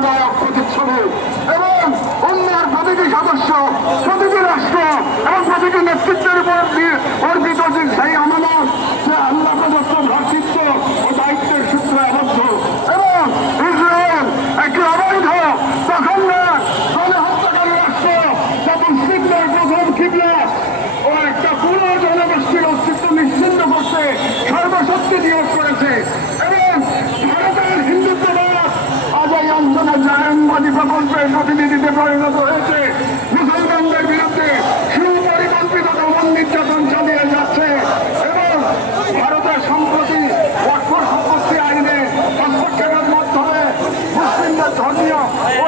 সমন্বয়ক প্রতিচ্ছবি এবং অন্যের প্রতিটি সদস্য প্রতিটি রাষ্ট্র এবং প্রতিটি নেতৃত্বের উপর অর্পিত 오!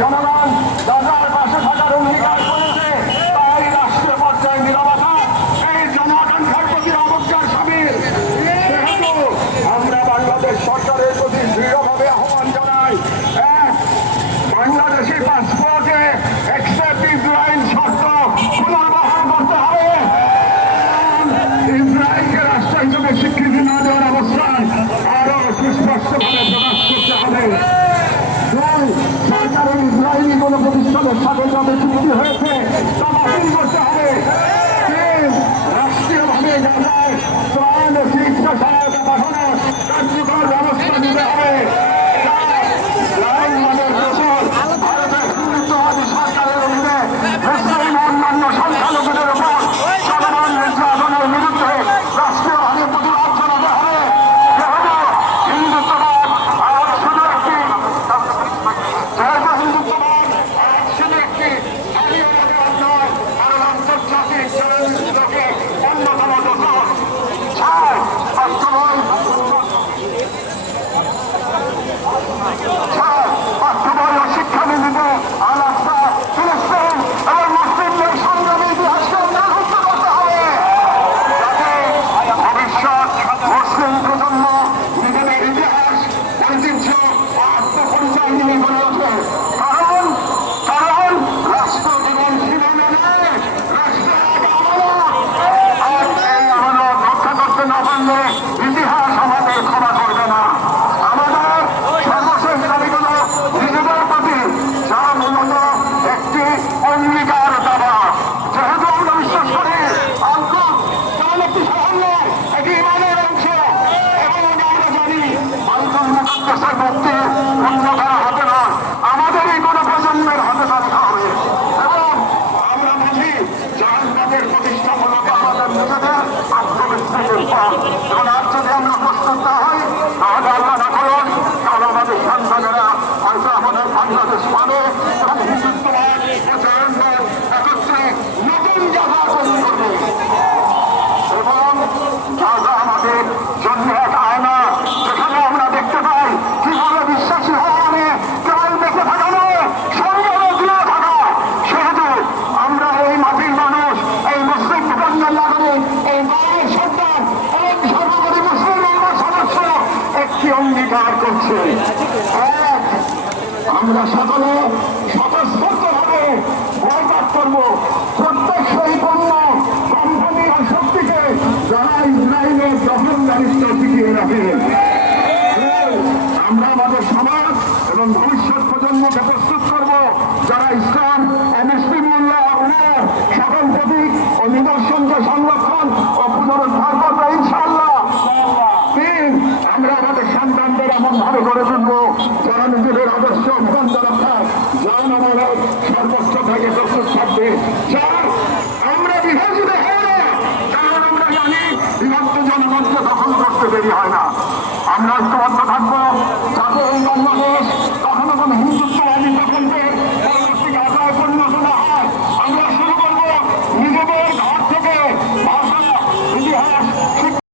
জনগণ 快快，双方。করছে। এক, আমরা সকলে স্বতঃস্ফূর্তভাবে বয়কট করব। প্রত্যেক শক্তিকে যারা ইসরায়েলের দখলদারিত্ব টিকিয়ে রাখে। আমরা আমাদের সমাজ এবং ভবিষ্যৎ প্রজন্মকে প্রস্তুত করব। যারা ইসলাম স্যার আমরা বিভাজিত কারণ আমরা জানি বিভক্ত জনগণকে দখল করতে দেরি হয় না। আমরা ঐক্যবদ্ধ থাকব যাতে এই বাংলাদেশ কখনো কোনো হিন্দুত্ববাদী প্রকল্পের পরবর্তীকে জায়গায় পরিণত না হয়।